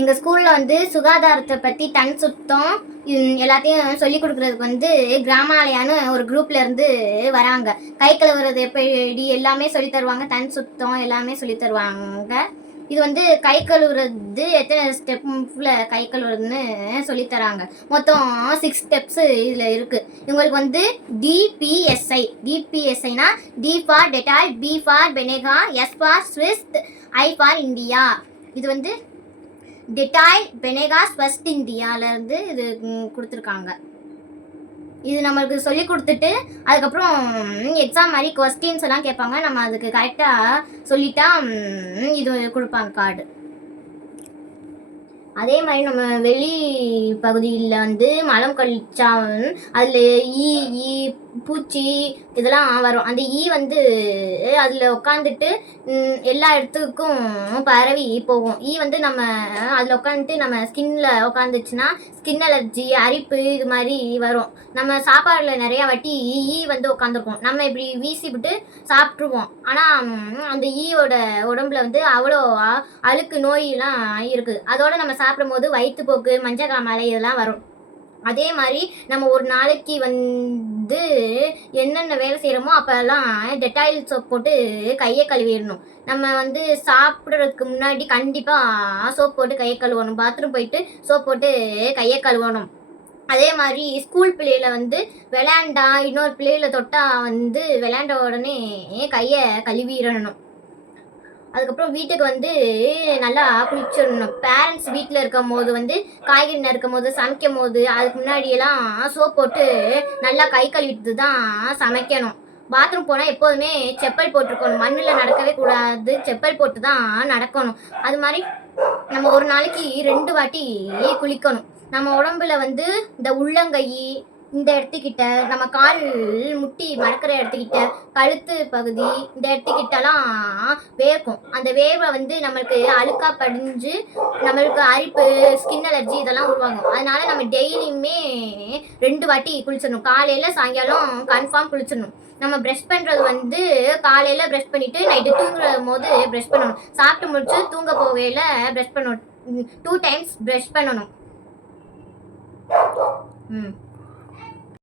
எங்க ஸ்கூல்ல வந்து சுகாதாரத்தை பத்தி தன் சுத்தம் எல்லாத்தையும் சொல்லி கொடுக்கறதுக்கு வந்து கிராமாலயான்னு ஒரு குரூப்ல இருந்து வராங்க. கை கழுவுறது எப்படி எல்லாமே சொல்லி தருவாங்க. தன் சுத்தம் எல்லாமே சொல்லி தருவாங்க. இது வந்து கை கழுவுறது எத்தனை ஸ்டெப்ல கை கழுவுறதுன்னு சொல்லி தராங்க. மொத்தம் சிக்ஸ் ஸ்டெப்ஸ் இதுல இருக்கு. இவங்களுக்கு வந்து டிபிஎஸ்ஐ டிபிஎஸ்ஐனா D for Dettol P for Peneca S for Swist I for India இது வந்து டிட்டாய் பெனேகாஸ் வெஸ்ட் இந்தியாவிலேருந்து இது கொடுத்துருக்காங்க. இது நம்மளுக்கு சொல்லி கொடுத்துட்டு அதுக்கப்புறம் எக்ஸாம் மாதிரி கொஸ்டின்ஸ் எல்லாம் கேட்பாங்க. நம்ம அதுக்கு கரெக்டாக சொல்லிட்டா இது கொடுப்பாங்க கார்டு அதே மாதிரி நம்ம வெளி பகுதியில் வந்து மலம் கழிச்சா அதில் ஈ ஈ பூச்சி இதெல்லாம் வரும். அந்த ஈ வந்து அதில் உட்காந்துட்டு எல்லா இடத்துக்கும் பரவி போகும். ஈ வந்து நம்ம அதில் உட்காந்துட்டு நம்ம ஸ்கின்ல உட்காந்துச்சுன்னா ஸ்கின் அலர்ஜி அரிப்பு இது மாதிரி வரும். நம்ம சாப்பாடில் நிறையா வாட்டி ஈ வந்து உட்காந்துருக்கும் நம்ம இப்படி வீசி விட்டு சாப்பிட்ருவோம் ஆனால் அந்த ஈயோட உடம்புல வந்து அவ்வளோ அழுக்கு நோயெல்லாம் இருக்குது அதோட நம்ம சாப்பிடும்போது வயிற்றுப்போக்கு மஞ்சள் காமாலை இதெல்லாம் வரும். அதே மாதிரி நம்ம ஒரு நாளைக்கு வந்து என்னென்ன வேலை செய்கிறோமோ அப்போல்லாம் டெட்டாயில் சோப் போட்டு கையை கழுவிடணும். நம்ம வந்து சாப்பிட்றதுக்கு முன்னாடி கண்டிப்பாக சோப் போட்டு கையை கழுவணும். பாத்ரூம் போயிட்டு சோப் போட்டு கையை கழுவணும். அதே மாதிரி ஸ்கூல் பிள்ளையில வந்து விளையாண்டா இன்னொரு பிள்ளையில தொட்டா வந்து விளையாண்ட உடனே கையை கழுவிடணும். அதுக்கப்புறம் வீட்டுக்கு வந்து நல்லா குளிச்சிடணும். பேரண்ட்ஸ் வீட்டில் இருக்கும் போது வந்து காய்கறி நறுக்கும் போது சமைக்கும் போது அதுக்கு முன்னாடியெல்லாம் சோப் போட்டு நல்லா கை கழுவிட்டு தான் சமைக்கணும். பாத்ரூம் போனால் எப்போதுமே செப்பல் போட்டிருக்கணும். மண்ணில் நடக்கவே கூடாது. செப்பல் போட்டு தான் நடக்கணும். அது மாதிரி நம்ம ஒரு நாளைக்கு ரெண்டு வாட்டி குளிக்கணும். நம்ம உடம்புல வந்து இந்த உள்ளங்கை இந்த இடத்துக்கிட்ட நம்ம கால் முட்டி மறக்கிற இடத்துக்கிட்ட கழுத்து பகுதி இந்த இடத்துக்கிட்டலாம் வேர்க்கும். அந்த வேர்வை வந்து நம்மளுக்கு அழுக்காக படிஞ்சு நம்மளுக்கு அரிப்பு ஸ்கின் அலர்ஜி இதெல்லாம் உருவாகும். அதனால நம்ம டெய்லியுமே ரெண்டு வாட்டி குளிச்சிடணும். காலையில் சாயங்காலம் கன்ஃபார்ம் குளிச்சிடணும். நம்ம ப்ரெஷ் பண்ணுறது வந்து காலையில் ப்ரெஷ் பண்ணிவிட்டு நைட்டு தூங்குற போது ப்ரெஷ் பண்ணணும். சாப்பிட்டு முடிச்சு தூங்க போகையில் ப்ரெஷ் பண்ணணும். டூ டைம்ஸ் ப்ரெஷ் பண்ணணும். ம்.